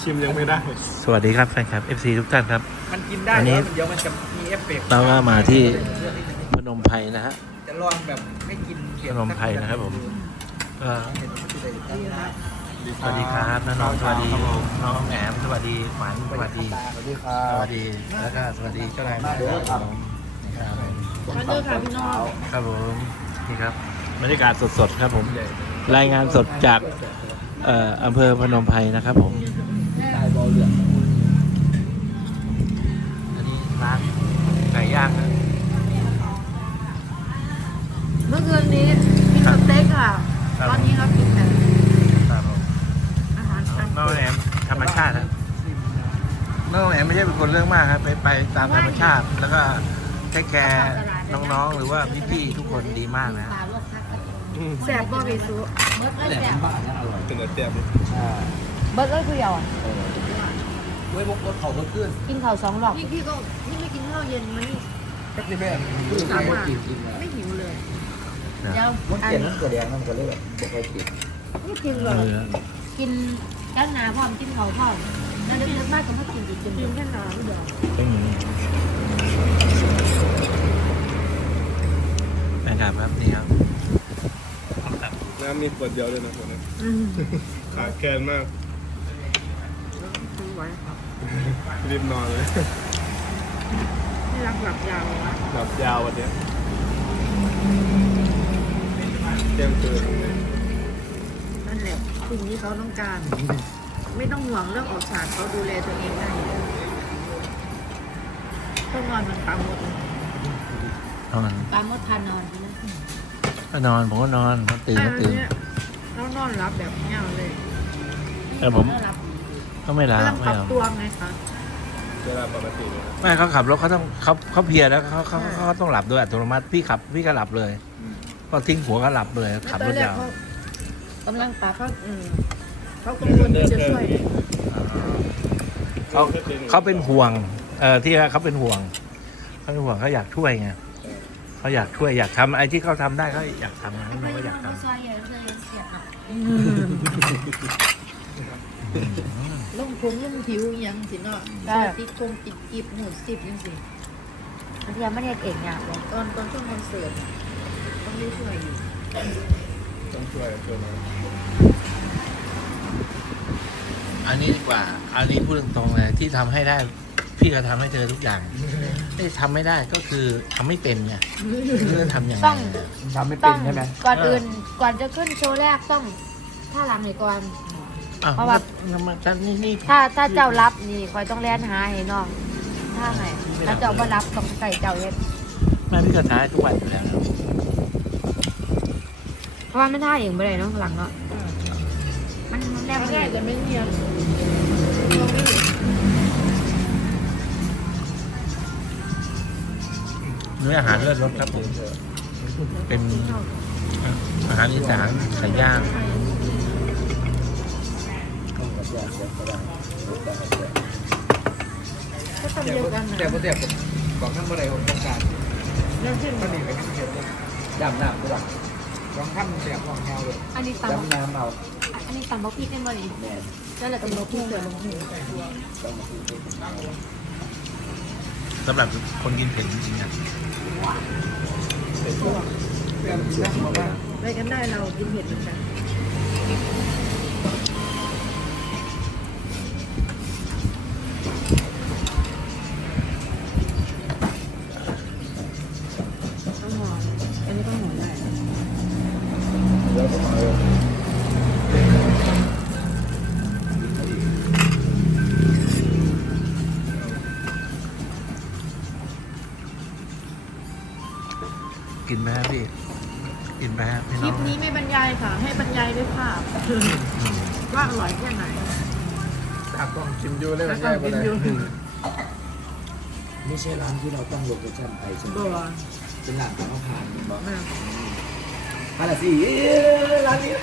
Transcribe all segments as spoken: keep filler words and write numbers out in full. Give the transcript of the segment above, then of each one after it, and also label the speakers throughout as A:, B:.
A: ชิมยังไม่ได้
B: สวัสดีครับแฟนคลับ เอฟ ซี ทุกท่านครับ
C: มันกินได้แล้วเดี๋ยวมันจะมีเอฟเฟกต์
B: เราก็มาที่พนมไพรนะฮะ
C: จะลองแบบไม่กินเผ็ด
B: พนมไพรนะครับผมก็สวัสดีครับน้องๆสวัสดีน้องแหนมสวัสดีหมันสวัสดี
A: สวัสดีครับ
B: สวัสดีแล้วก็สวัสดีเจ้านายนะครับผม
D: มาเจอค่ะพี่น้อง
B: ครับผมนี่ครับบรรยากาศสดๆครับผมรายงานสดจากเอ่ออำเภอพนมไพรนะครับผมอันนี้ร้านไก่ย่างนะ
D: เมื่อคืนนี้กินสเต็กค่ะตอนนี้เรากินแบบอาหารอัน
B: น้องแหนมธรรมชาติครับน้องแหนมไม่ใช่เป็นคนเรื่องมากครับไปไปตามธรรมชาติแล้วก็แค่แคร์น้องๆหรือว่าพี่ๆทุกคนดีมากนะ
D: แซ่บบ่พี่สุเบิร์ดเลยแซ่บ
A: เป็นแบบแจ่ม
D: เบิร์ดเลยคือเดียวอ่ะ
C: เว้ยพวกรถเขาก็ขึ้น
D: กินข้าวสองหลอกพี่พี่ก็พี่ไม่กินข้าวเย็นมันนี่
C: แท็กซี่แม่
D: ถามว่าไม่หิวเลยเดี๋ยว
C: มัน
D: อัน
C: เปลี่ยนนั่นตัวแดงนั่นก็เลยแบบไม่ค่อยกิน
D: ไม่กินเลยกินด้านหน้าพร้อมกินข้าวพร้อมแล้วเด็กๆมากก็มากินอีกกินแค่น้ำเดียว
B: นะครับครับนี่ครับ
A: น้ำมีขวดเดียวเลยนะคนนี้ขาดแคลนมากรีบนอนเลย
D: ไม่รักหลับยาวอ่ะ
A: หลับยาววันนี้เที่ยงคืนเลย
D: นั่นแหละสิ่งที่เขาต้องการ ไม่ต้องห่วงเรื่องออกฉากเขาดูแลตัวเองได้ต้องนอนมันปามด
B: นอน
D: ปามดทานนอนนะ
B: ก็นอนผมก็นอนพอตื่นก็ตื่น
D: แล้วนอนรับแบบเงี้ยเลย
B: แต่ผมก็ไม่ลาก
D: ำลัง
B: ไม่
D: ปรับ
B: เอา
D: ตัวไงคะ
A: เวลาปกติเลย
B: ไม่เขาขับรถเขาต้องเขาเขาเพลียแล้วเขาเขาเขาต้องหลับโดยอัตโนมัติพี่ขับพี่ก็หลับเลยก็ทิ้งหัวก็หลับเลยขับรถยาว
D: กำลังปรับเขาอืมเขากังวลที่จะช่วย
B: เขาเขาเป็นห่วงเอ่อที่เขาเป็นห่วงเขาเป็นห่วงเขาอยากช่วยไงเขาอยากช่วยอยากทำอะไรที่เขาทำได้เขาอยากทำน้องก็อยากทำ
D: ลงทุนเรื่องผิวยังสิเนาะติดคงติดกีบหนูสิบยังสิอันนี้ไม่ได้เองเนี่ยตอนตอนช่วงคอนเสิร์ตต้องได้ช่วยอยู่
A: ต้องช่วยช่วยมา
B: อันนี้ดีกว่าอันนี้พูดตรงๆเลยที่ทำให้ได้พี่ก็ทำให้เธอทุกอย่างที่ทำไม่ได้ก็คือทำไม่เป็นไงเรื่องทำอย่างไร
C: ทำไม่เป็นใช่ไหม
D: ก่อนอื่นก่อนจะขึ้นโชว์แรกต้องท่าหลังหน่อยก่อน เพราะว่า
B: ฉันนี่นี่
D: ถ้าถ้าเจ้ารับนี่คอยต้องแล่นหาให้น้องถ้าไงถ้าเจ้าบ่รับต้องใส่เจ้าเฮ็ด
B: แม่พี่ก็ท้ายทุกวันอยู่แล้ว
D: เพราะว่ามันท่าเองบ่ได้เนาะหลังเนาะมันมันแนบไม่จะไม่เนียน
B: เนื้ออาหารเลิศรสครับผมเป็นอาหารอีสานไก่ย่าง
D: ก็ทำเดียวกัน
C: แต่
D: นะ
C: พอเสียบบอกท่านเมื่อไรผมต้องการ
D: แล้วเช่น
C: ก็นี่ไปที่เสียบดำน้ำด้วยลองท่านเสียบของแนวเลย
D: อันนี้ตำ
C: ดำน้ำเอา
D: อันนี้ตำบะพริกเป็นบ่นี่นั่นแหละตำบะพริกเสือลงหู
B: สำหรับคนกินเผ็ดจริงๆนะ
D: ไปกันได้เรากินเผ็ดเหมือนกันต้องหอมอันนี้ต้องหอมได้
C: แล้วก็มา
B: กินไหมครับพี่กินไหมครับพี่
D: ค
B: น้
D: ลิ
B: อง
D: ปนี้ไม่บรรยายค่ะ ให้บรรยายด้วยภาพว่าอร่อยแค่ไหน
A: ตักต้องชิมดูเลย
D: แล้ว
A: มัน
D: ก็
A: แย่ไป
D: กิน
A: เลย
D: อยู่
C: ไม่ใช่ร้านที่เราต้องลงโลเคชั่นไปใช่ไหม
D: บัว
C: เป็นร้านของเขาผ่านบอก
D: แม่
C: ร้านละสิร้านนี้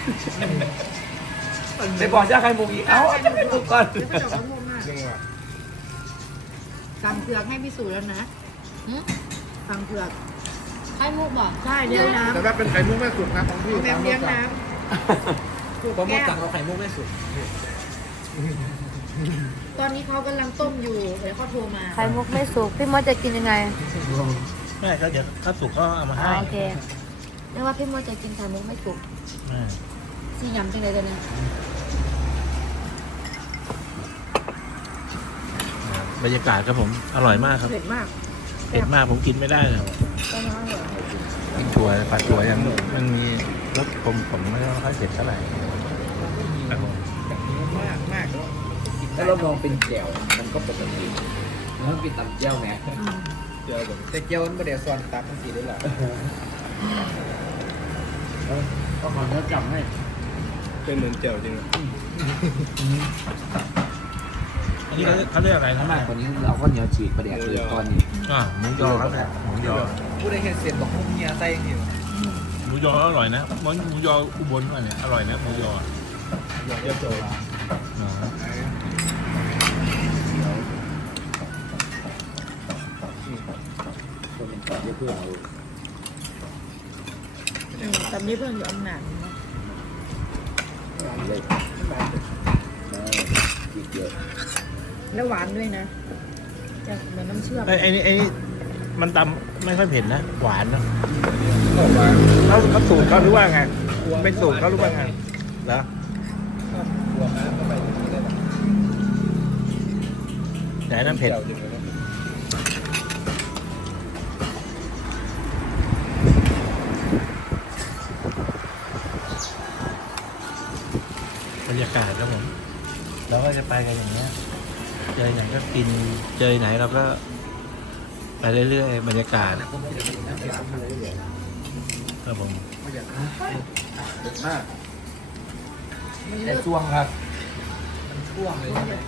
C: ไปบอกเจ้าใครมุกอีกเอ้ามุกก่อน
D: ไม่ต้องเอาพูดมาก
A: จริงว่ะ
D: สั่งเผือกให้พี่สูแล้วนะสั่งเผือกให้มุกบอกใช่เลี้ยงน้ำ
A: แต่ว่าเป็นไข่มุกแม่สุดนะของพี่
D: แม่เลี้ยงน้ำ
C: ผมมาสั่งเอาไข่มุกไม่สุด
D: ตอนนี้เขากำลังต้มอยู่เดี๋ยวเขาโทรมา
E: ไข่มุกไม่สุกพี่มดจะกินยังไง
B: ไม่ก็เดี๋ยวถ้าสุกก็เอามา
E: อ๋อ
B: ให้
E: โอเคเรียกว่าพี่มดจะกินไข่มุกไม่สุก
B: อ่า
E: ซียำจังเลยตัวนี้
B: บรรยากาศครับผมอร่อยมากครับ
D: เผ็ดมาก
B: เผ็ดมากผมกินไม่ได้เลย
D: ก็น้อยเหรอ
B: กินถั่วปลาถั่วยังมันมีรสผมผมไม่ค่อยเผ็ดเท่าไหร่ครับผม
C: แบบนี้มากมากแล้วถ้าเรามองเป็นแก้วมันก็ปกติมันเป็นตำแก้วไง
A: เจียวแบบ
C: แต่แก้วมันไม่ได้ซ้อนตับมันสีได้หรอก็ขอเนื้อจับให้
A: เป็นเหมือนเจียวจริงอะ
B: อันนี้เขาเขาเรียกอะไรนะ
C: มากกว่านี้เราก็เหนียวฉีกประเดี๋ยวคือตอนนี้
B: อ่าหมูยอครับหมูยอ
C: ผู้ได้เห็นเสร็จบอกพุ่งเมียใส่เห็น
B: หมูยออร่อยนะหมูหมูยออุบลว่าเนี่ยอร่อยนะหมูยอ
A: เจียวโจ
B: อ๋อ
C: ตัวเป็นก่อนเพื่อเอา
D: อืมแต่นี่เพิ่งอยู่อำนาจเนาะ
C: เลยฉีกเยอะ
D: แล้วหวานด้วยนะจะเหมือนน้ำเชื่อม
B: ไอ้ไอ้นี่ไอ้นี่มันตำไม่ค่อยเผ็ดนะหวานนะ
A: บอกว่า
B: เขาเขาสูตรเขาหรือว่าไงเป็นสูตรเขาหรือว่าไงเหรอ
A: ตัวน้ำเข้าไปที่นี่ได้แบบ
B: ไหนน้ำเผ็ด
A: เจียวจริงเลยนะ
B: บรรยากาศครับผมเราก็จะไปกันอย่างเงี้ยเจอไหนก็กินเจอไหนเราก็ไปเรื่อยๆบรรยากาศครับผม
C: มากแต่ช่วงครับมันช่วงเลยใช่ไหม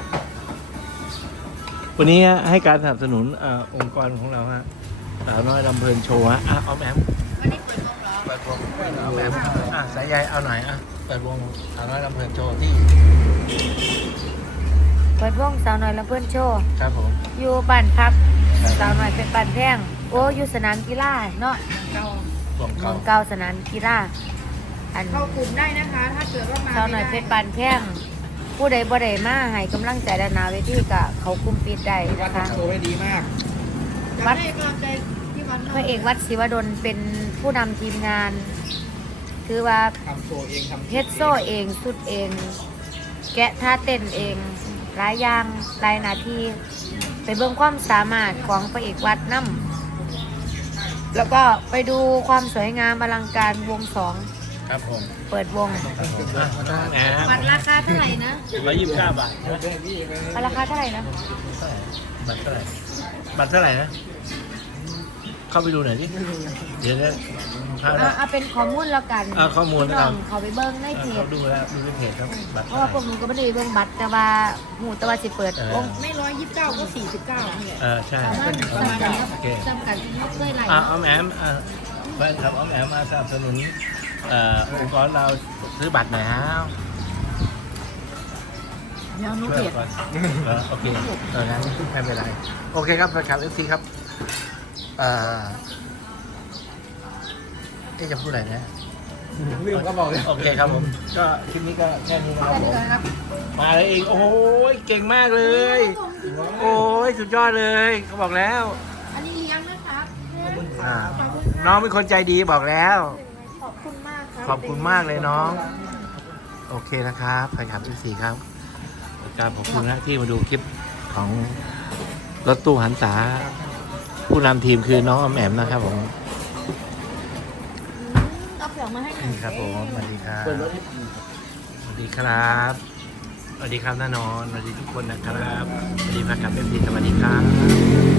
B: วันนี้ให้การสนับสนุนเอ่อองค์กรของเราฮะสาวน้อยลำเพลินโชว์ฮะอ่ะเอาแอม
D: วันนี้เปิดวงเหรอ
B: เปิดวงเอาแอมอ่ะสายใยเอาหน่อยอ่ะเปิดวงสาวน้อยลำเพลินโชว์ที่
E: เปิดวงสาวน้อยและเพื่อนโชว์
B: ครับผม
E: อยู่บ้านพักสาวน้อยเป็นบ้านแพงโอ้อยู่สนามกีฬาเนาะ
D: เก่า
B: วง
E: เมื
B: เก่า
E: องเก่าสนามกีฬาอัน
D: เข้ากลุ่มได้นะคะ ถ้าเกิดว่ามา
E: สาวน้อยเพชรบ้านแพงผู้ใดบ่ได้มาให้กำลังใจด้านหน้าเวทีก็เขาคุมปิดได้
C: วัด
E: นะคะ
C: โชว์ได้ดีมาก
D: วัดให้กำลังใจที่วัด
E: พระเอกวัดศิวดลเป็นผู้นำทีมงาน คือว่า
C: ทำโชว์เองทำ
E: เฮ็ดโซ่เองสุดเอง แกะท่าเต้นเองหลายอย่างหลายหนาทีไปเบิ่งความสามารถของพระเอกวัดน้ำแล้วก็ไปดูความสวยงามอลังการวงสอง
B: ครับผม
E: เปิดวง
B: ครับผมอ่ะแหม
E: บัตรราคาเท่าไหร่นะ
B: ร้อยยี่สิบเก้าบาท
E: บัตรราคาเท่าไหร่นะ
B: บัตรเท่าไหร่บัตรเท่าไหร่นะเข้าไปดูหน่อยดิเดี๋ยวนะภาพ
E: เอาเอาเป็นข้อมูลแล้วกัน
B: เอาข้อมูล
E: พี่
B: แล้ว
E: น้
B: กั
E: อน งเขาไปเบิ่งในเพจ
B: เขาดูแล้วดูในเพจครับบัตร
E: เพ
B: เท่า
E: ราะ
B: ไห
E: ว่าพวก
B: ร่
E: หนูก็ไม่ได้เบิ่งบัตรแต่ว่าหูแต่ว่าสิเปิด
B: เออ
E: วง
D: ไม่ร้อยยี่สิบเก้าก็สี่สิบเก้านี่แหละ
B: เออใช่
E: ประมาณประมาณนี้
B: โอเค
E: จำกัดยกด้วยไหล
B: อ่ะอ้อมแอมอ่ะแฟนคลับอ้อมแอมมาสนับสนุนเอ่อองค์กรเราซื้อบัตรหน่อยฮะ
D: เดี๋ยวนุ
B: ช่
D: เปี
B: วย
D: ยก
B: ก่อนเออโอเคเอองั้นไม่เป็นไรโอเคครับแฟนคลับเอฟซีครับเอ่อเอ๊ะจะพูดอะไรนะ
C: ลืมก็บอกเลย
B: โอเคครับผม ก็คลิปนี้ก็แค่นี้นะครับผม มาเลยเอง โอ้ยเก่งมากเลย โอ้ยสุดยอดเลยเขาบอกแล้ว
D: อันนี้เลี้ยงนะคะ
B: อ่าน้องเป็นคนใจดีบอกแล้ว
D: ขอบคุณมากครับ
B: ขอบคุณมากเลยน้อง โอเคนะครับแฟนคลับที่สี่ครับการขอบคุณนะที่มาดูคลิปของรถตู้หันษาผู้นำทีมคือน้องออมแอมนะครับผม
D: เอาเผือกมาให้หน่อย
B: นี่ครับผมสวัสดีครับ
C: เปิดรถให้
B: สวัสดีครับสวัสดีครับน้านอนสวัสดีทุกคนนะครับสวัสดีแฟนคลับเอฟซีสวัสดีครับ